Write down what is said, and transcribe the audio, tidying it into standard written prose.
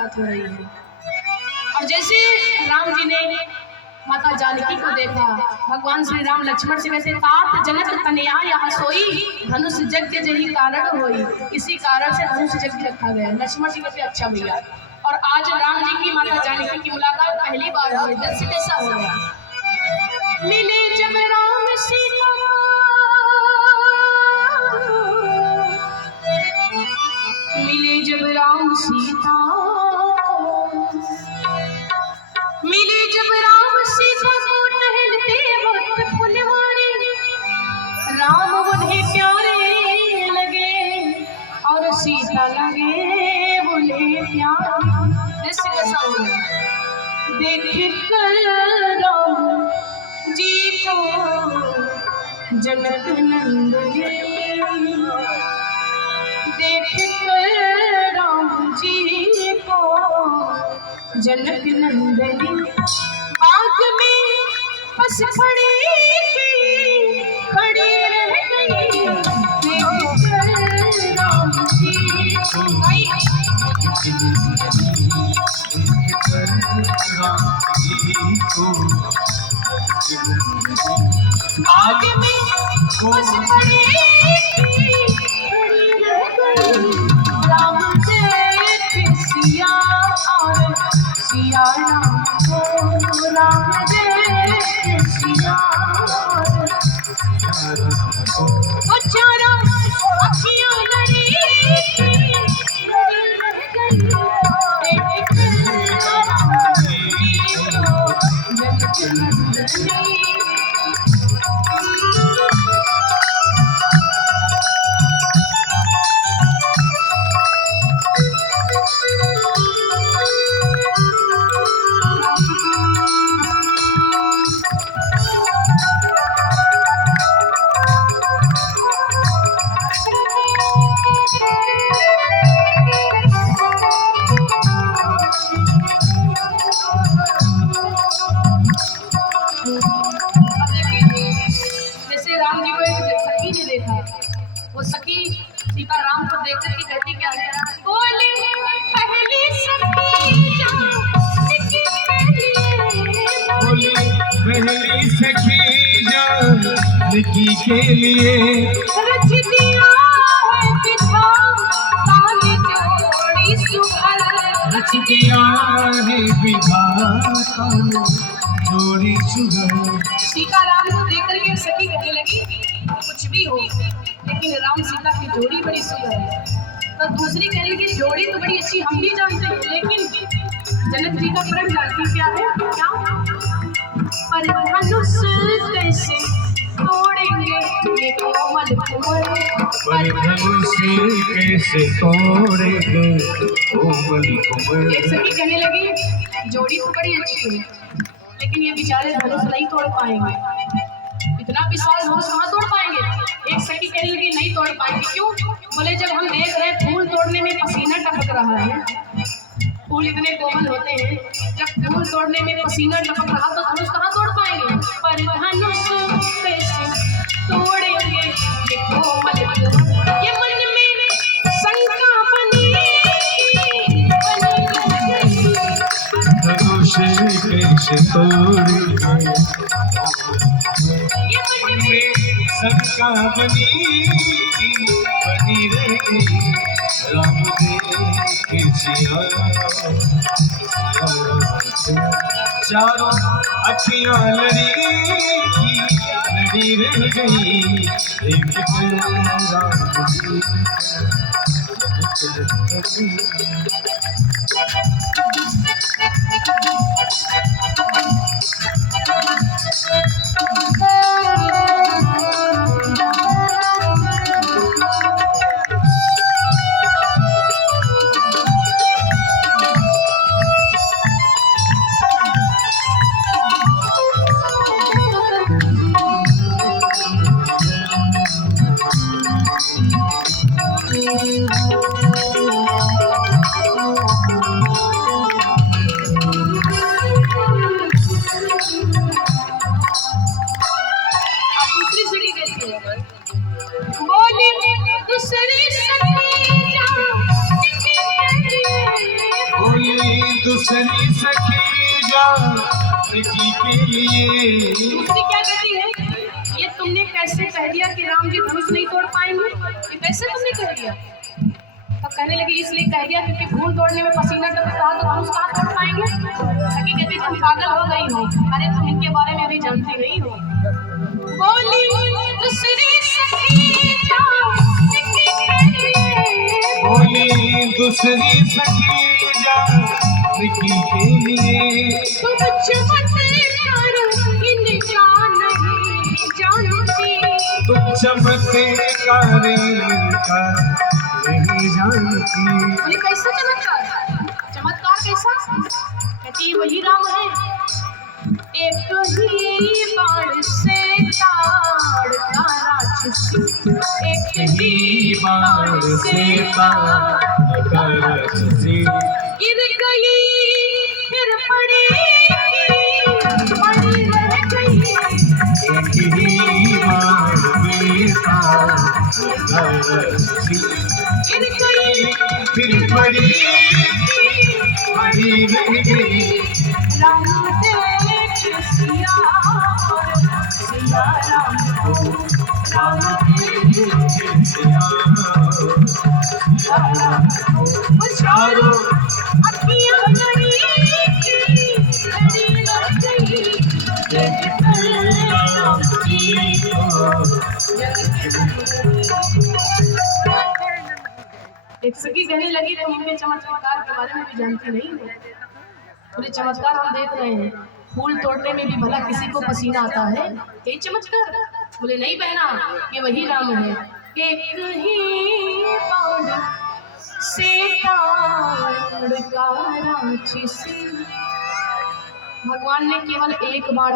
मुलाकात हो रही है। और जैसे राम जी ने माता जानकी को देखा, भगवान श्री राम लक्ष्मण से वैसे तात जनक तनया यहाँ सोई धनुष यज्ञ जही कारण होई, इसी कारण से धनुष यज्ञ रखा गया। लक्ष्मण जी कहते अच्छा भैया। और आज राम जी की माता जानकी की मुलाकात पहली बार हो रही, दर्शन कैसा हो गया। मिले जब राम सीता, मिले जब राम सीता, मिले जब राम सीता को टहलते वक्त फुलवारी, राम उन्हें प्यारे लगे और सीता लगे बोले प्यारे। जैसे कैसा हो देख कर राम जी को जनक नंदनी, देख कर राम जी को जनक नंदनी, आग में बस खड़ी खड़ी रह गई, देख कर राम जी को आग में बस खड़ी राम जय सिया और सिया राम को, राम जय सिया और चारों अखियां लड़ी वो सखी सीता राम को देख करके कहती क्या है, बोले पहली सखी जानकी के लिए रच दिया है विधान ताली जोड़ी सुभर, रच दिया है विधान जोड़ी सुभर। सीता राम को देख करके सखी कहने लगी कुछ भी हो लेकिन राम सीता की जोड़ी बड़ी सुंदर है। तो दूसरी कहने लगी जोड़ी तो बड़ी अच्छी हम भी जानते हैं, लेकिन जनक जी का प्रेम जानती क्या है, क्या पर धनुष कैसे तोड़ेंगे ये कोमल कुंवर, पर धनुष कैसे तोड़ेंगे कोमल कुंवर। एक सखी कहने लगी जोड़ी तो बड़ी अच्छी है लेकिन ये बेचारे धनुष नहीं तोड़ पाएंगे, इतना विशाल धनुष कहाँ तोड़ पाएंगे। एक सखी कहने लगी नहीं तोड़ पाएंगे, क्यों? बोले जब हम देख रहे फूल तोड़ने में पसीना टपक रहा है, फूल इतने कोमल होते हैं, जब फूल तोड़ने में पसीना टपक रहा तो धनुष कहाँ तोड़ पाएंगे। पर धनुष कैसे तोड़ेंगे ये कोमल, ये मन में शंका बनी, धनुष कैसे तोड़ेंगे, शंका बनी रह गई, राम के सिया चारों अखियां लड़ी रह गई, एक राम दूसरी सखी जानकी के लिए। दूसरी क्या कहती है, ये तुमने कैसे कह दिया कि राम जी धनुष नहीं तोड़ पाएंगे, ये कैसे तुमने कह दिया? तो कहने लगी इसलिए कह दिया क्योंकि फूल तोड़ने में पसीना टपकता है तो धनुष कहाँ तोड़ पाएंगे। सखी कहती तुम पागल हो गई हो, अरे तुम इनके बारे में भी जानती नहीं हो। बोली दूसरी सखी जानकी के लिए, बोली दूसरी सखी जानकी के लिए। तुम चमत्कार इनका नहीं जानती, तुम चमत्कार इनका नहीं जानती। बोली कैसा चमत्कार, चमत्कार कैसा? कहती वही राम है, एक ही बाण से ताड़ता राक्षसी, एक ही बाण से ताड़ता राक्षसी। गिर गई फिर पड़ी रह गई, एक ही बाण से ताड़ता राक्षसी। गिर गई फिर पड़ी रह गई। राम देख सिया राम को, राम देख सिया राम को। चारों अखियां लड़ी लग गई, जग राम जी को। एक सखी कहने लगी तुम इनके चमत्कार के बारे में भी जानती नहीं हो। पूरे चमत्कार हम देख रहे हैं, फूल तोड़ने में भी भला किसी को पसीना आता है, यही चमत्कार। बोले नहीं बहना, ये वही राम है, एक ही बाण से ताड़ता राक्षसी। भगवान ने केवल एक बाण